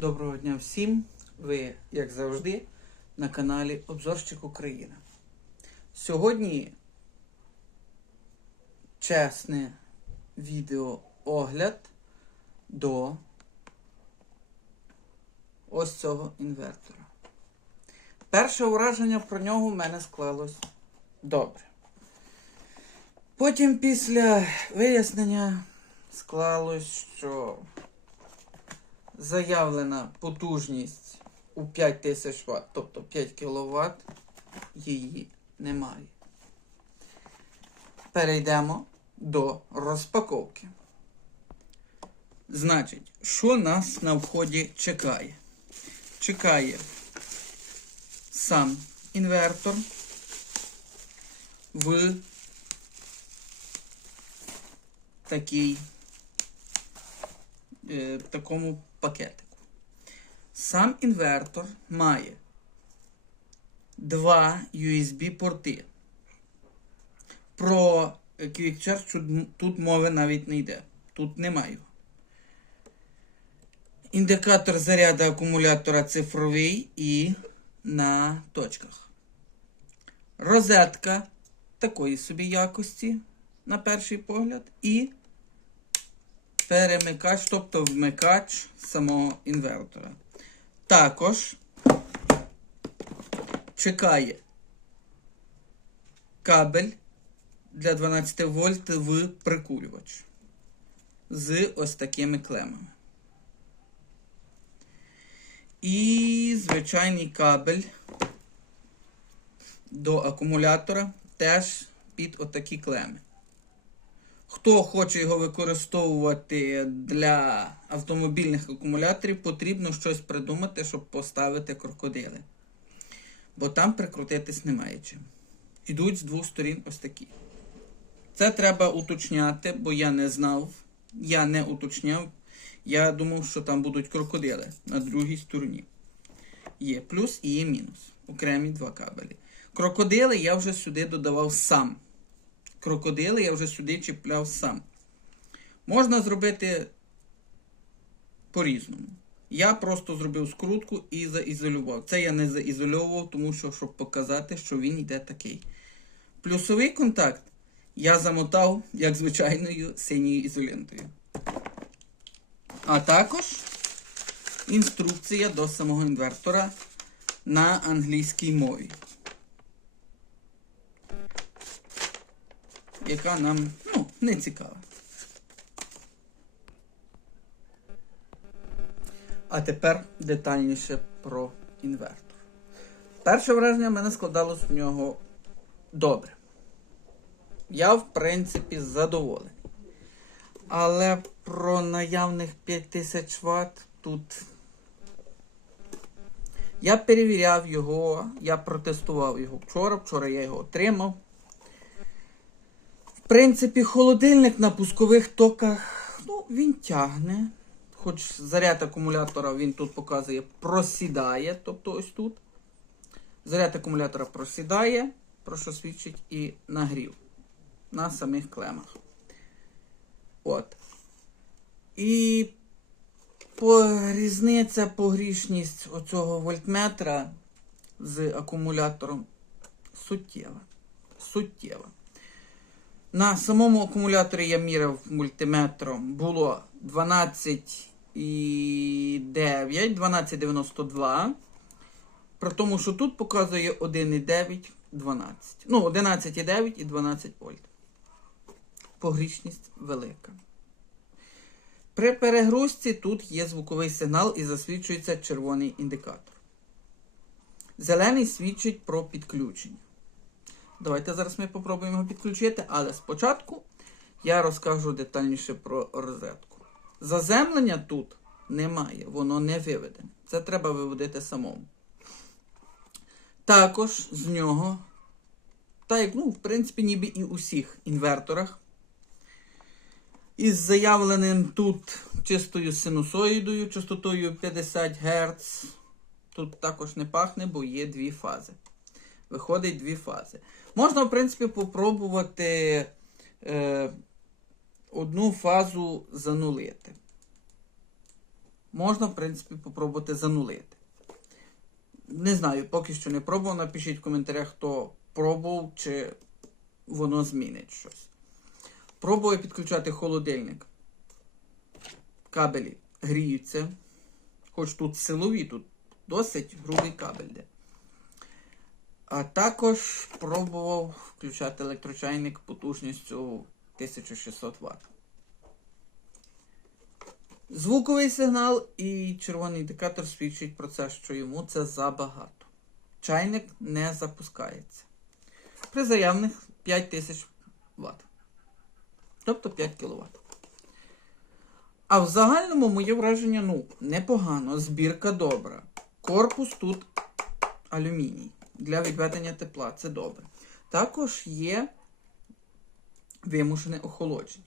Доброго дня всім! Ви, як завжди, на каналі Обзорщик Україна. Сьогодні чесне відеоогляд до ось цього інвертора. Перше враження про нього в мене склалось добре. Потім після вияснення склалось, що заявлена потужність у 5000 Вт, тобто 5 кВт, її немає. Перейдемо до розпаковки. Значить, що нас на вході чекає? Чекає сам інвертор в такій е, такому пакетику. Сам інвертор має два USB-порти. Про Charge тут- мови навіть не йде. Тут немає. Індикатор заряду акумулятора цифровий і на точках. Розетка такої собі якості, на перший погляд, і перемикач, тобто вмикач самого інвертора. Також чекає кабель для 12 вольт в прикурювач з ось такими клемами. І звичайний кабель до акумулятора теж під отакі клеми. Хто хоче його використовувати для автомобільних акумуляторів, потрібно щось придумати, щоб поставити крокодили. Бо там прикрутитись немає чим. Ідуть з двох сторін ось такі. Це треба уточняти, бо я не знав, я не уточняв. Я думав, що там будуть крокодили на другій стороні. Є плюс і є мінус. Окремі два кабелі. Крокодили я вже сюди додавав сам крокодили я вже сюди чіпляв сам. Можна зробити по-різному. Я просто зробив скрутку і заізолював. Це я не заізольовував, тому що, щоб показати, що він йде такий. Плюсовий контакт я замотав, як звичайною синьою ізолентою. А також інструкція до самого інвертора на англійській мові. Яка нам ну, не цікава. А тепер детальніше про інвертор. Перше враження в мене складалось в нього добре. Я, в принципі, задоволений. Але про наявних 5000 Вт тут. Я перевіряв його, я протестував його вчора. Вчора я його отримав. Принципі, холодильник на пускових токах, ну, він тягне. Хоч заряд акумулятора він тут показує, просідає, тобто ось тут. Заряд акумулятора просідає, про що свідчить і нагрів на самих клемах. От. І по різниця, погрішність оцього вольтметра з акумулятором суттєва. Суттєва. На самому акумуляторі я міряв мультиметром. Було 12,9, 12,92. При тому, що тут показує 1,9, 12. Ну, 11,9 і 12 вольт. Погрішність велика. При перегрузці тут є звуковий сигнал і засвідчується червоний індикатор. Зелений свідчить про підключення. Давайте зараз ми попробуємо його підключити, але спочатку я розкажу детальніше про розетку. Заземлення тут немає, воно не виведене. Це треба виводити самому. Також з нього, так як, ну, в принципі, ніби і у всіх інверторах, із заявленим тут чистою синусоїдою, частотою 50 Гц. Тут також не пахне, бо є дві фази. Виходить дві фази. Можна, в принципі, попробувати е, одну фазу занулити. можна, в принципі, попробувати занулити. Не знаю, поки що не пробував. Напишіть в коментарях, хто пробував, чи воно змінить щось. Пробую підключати холодильник. Кабелі гріються. Хоч тут силові, тут досить грубий кабель. Де. А також пробував включати електрочайник потужністю 1600 Вт. Звуковий сигнал і червоний індикатор свідчить про це, що йому це забагато. Чайник не запускається. При заявних 5000 Вт. Тобто 5 кВт. А в загальному моє враження, ну, непогано, збірка добра. Корпус тут алюміній для відведення тепла. Це добре. Також є вимушене охолодження.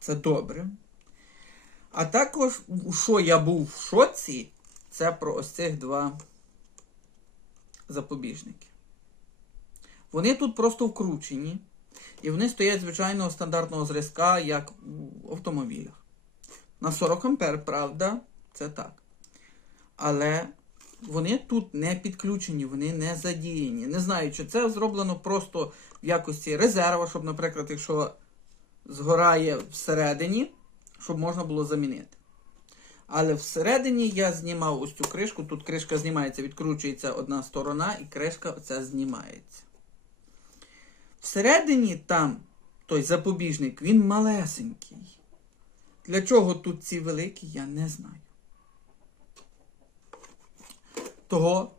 Це добре. А також, що я був в шоці, це про ось цих два запобіжники. Вони тут просто вкручені. І вони стоять звичайного стандартного зразка, як в автомобілях. На 40 ампер, правда, це так. Але вони тут не підключені, вони не задіяні. Не знаю, чи це зроблено просто в якості резерва, щоб, наприклад, якщо згорає всередині, щоб можна було замінити. Але всередині я знімав ось цю кришку. Тут кришка знімається, відкручується одна сторона, і кришка оця знімається. Всередині там той запобіжник, він малесенький. Для чого тут ці великі, я не знаю. Того,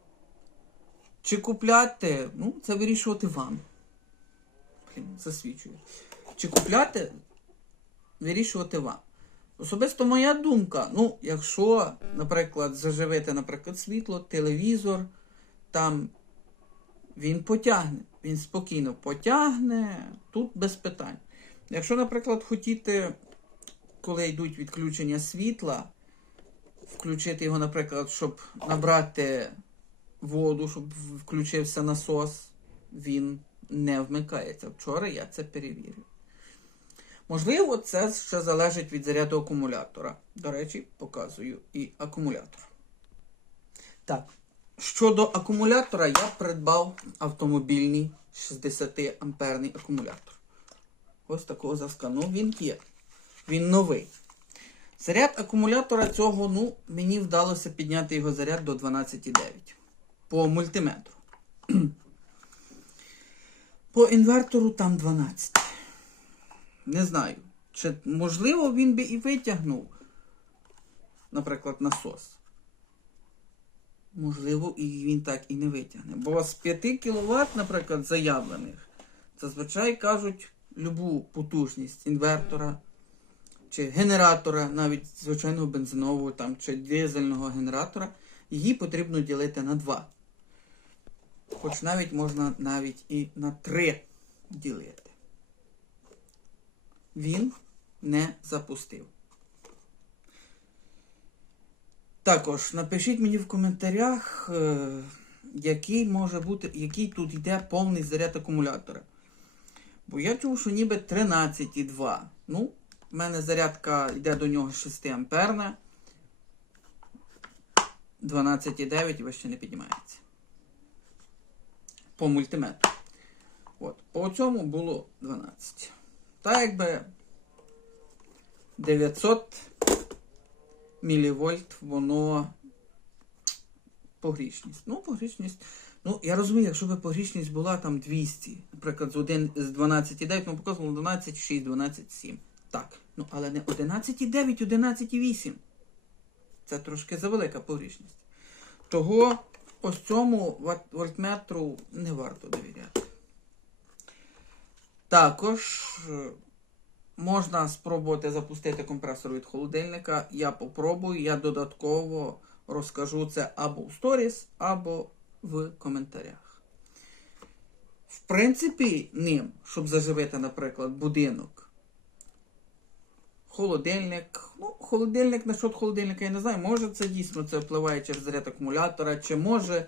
чи купляти, ну, це вирішувати вам. Блін, засвічує. Чи купляти, вирішувати вам. Особисто моя думка, ну, якщо, наприклад, заживити, наприклад, світло, телевізор, там він потягне, він спокійно потягне, тут без питань. Якщо, наприклад, хотіти, коли йдуть відключення світла, включити його, наприклад, щоб набрати воду, щоб включився насос, він не вмикається. Вчора я це перевірив. Можливо, це ще залежить від заряду акумулятора. До речі, показую і акумулятор. Так, щодо акумулятора, я придбав автомобільний 60 амперний акумулятор. Ось такого зразка. Ну, він є. Він новий. Заряд акумулятора цього, ну, мені вдалося підняти його заряд до 12,9 по мультиметру. По інвертору там 12. Не знаю. Чи можливо він би і витягнув, наприклад, насос. Можливо, і він так і не витягне. Бо з 5 кВт, наприклад, заявлених, зазвичай кажуть любу потужність інвертора чи генератора, навіть звичайного бензинового там, чи дизельного генератора, її потрібно ділити на 2. Хоч навіть можна навіть і на 3 ділити. Він не запустив. Також напишіть мені в коментарях, е, який може бути, який тут йде повний заряд акумулятора. Бо я чув, що ніби 13,2. Ну, в мене зарядка йде до нього 6 амперна. 12,9 і ще не піднімається. По мультиметру. От. По цьому було 12. Так якби 900 мілівольт воно погрішність. Ну, погрішність. Ну, я розумію, якщо б погрішність була там 200, наприклад, з 1 з 12,9, ну показувало 12,6, 12,7. Так. Ну, але не 11,9, 11,8. Це трошки завелика погрішність. Того ось цьому вольтметру не варто довіряти. Також е, можна спробувати запустити компресор від холодильника. Я попробую, я додатково розкажу це або в сторіс, або в коментарях. В принципі, ним, щоб заживити, наприклад, будинок. Холодильник. Ну, холодильник, насчет холодильника, я не знаю, може це дійсно це впливає через заряд акумулятора, чи може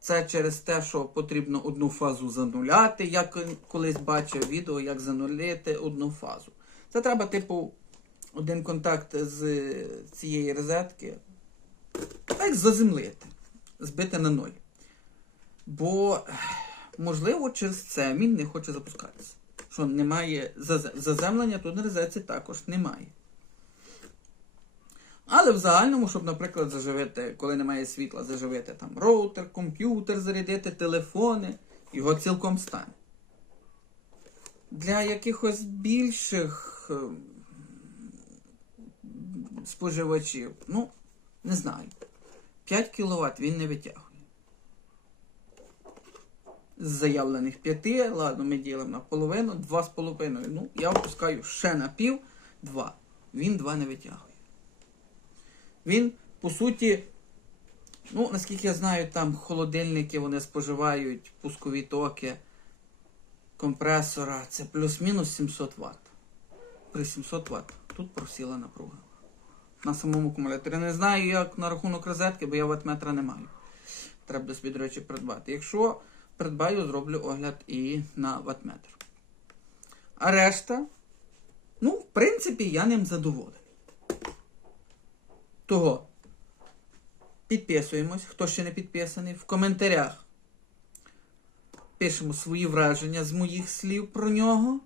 це через те, що потрібно одну фазу зануляти. Я колись бачив відео, як занулити одну фазу. Це треба, типу, один контакт з цієї розетки так заземлити, збити на ноль. Бо, можливо, через це він не хоче запускатися. Що немає заземлення, тут на розетці також немає. Але в загальному, щоб, наприклад, заживити, коли немає світла, заживити там роутер, комп'ютер, зарядити телефони, його цілком стане. Для якихось більших е, споживачів, ну, не знаю. 5 кВт він не витягує. З заявлених 5, ладно, ми ділимо на половину, 2,5. Ну, я опускаю ще на пів, 2. Він 2 не витягує. Він, по суті, ну, наскільки я знаю, там холодильники вони споживають пускові токи компресора. Це плюс-мінус 700 Вт. При 700 Вт. Тут просіла напруга. На самому акумуляторі. Не знаю, як на рахунок розетки, бо я ватметра не маю. Треба десь, до речі, придбати. Якщо придбаю, зроблю огляд і на ватметр. А решта, ну, в принципі, я ним задоволений. Того. Підписуємось, хто ще не підписаний. В коментарях пишемо свої враження з моїх слів про нього.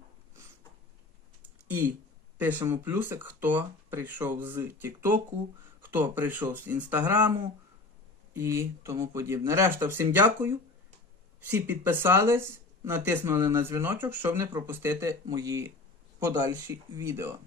І пишемо плюсик, хто прийшов з Тіктоку, хто прийшов з Інстаграму і тому подібне. Решта всім дякую. Всі підписались, натиснули на дзвіночок, щоб не пропустити мої подальші відео.